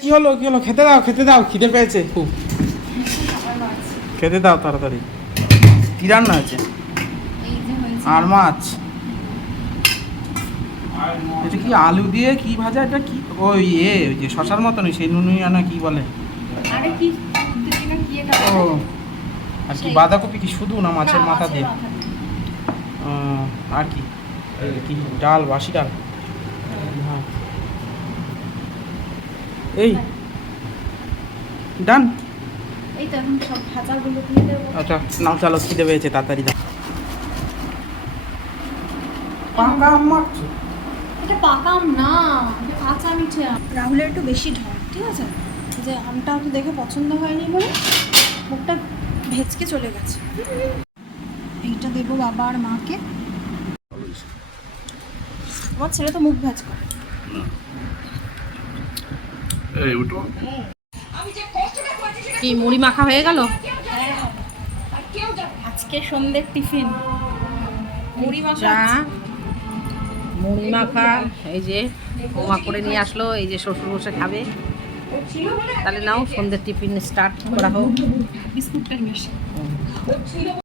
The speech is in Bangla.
কি হলো কি হলো? খেতে দাও খেতে দাও, খিদে পেয়েছে খুব। খেতে দাও তাড়াতাড়ি। কি রান্না আছে? আর মাছ। এটা কি আলু দিয়ে কি ভাজা? এটা কি ওই ওই যে শশার মতনই, সেই নুনুইয়া না কি বলে? আরে কি না কি এটা? ও আর কি বাঁধাকপি কি শুধু না মাছের মাথা দিয়ে? আর কি কি ডাল, বাসি ডাল? হ্যাঁ এই ডান। এই তো এখন সব ভাজাগুলো দিয়ে দেবো। আচ্ছা নাও চলো, খিদে পেয়েছে, তাড়াতাড়ি দাও। পাকা আম মারছো? এটা পাকা আম না, এটা কাঁচা মিঠে আম। রাহুলের একটু বেশি ঢং, ঠিক আছে? যে আমটা তো দেখে পছন্দ হয়নি বলে মুখটা ভেজকে চলে গেছে। এইটা দেবো বাবা আর মাকে। আমার ছেলে তো মুখ ভেজ করে। এই উঠো। কি মুড়ি মাখা হয়ে গেল? আজকে সন্ধ্যের টিফিন মুড়ি মাখা। মুড়ি মাখা এই যে বৌমা করে নিয়ে আসলো, এই যে শ্বশুর বসে খাবে। তাহলে নাও সন্ধ্যের টিফিন স্টার্ট করা হোক। বিস্কুটটা নিয়ে আসি।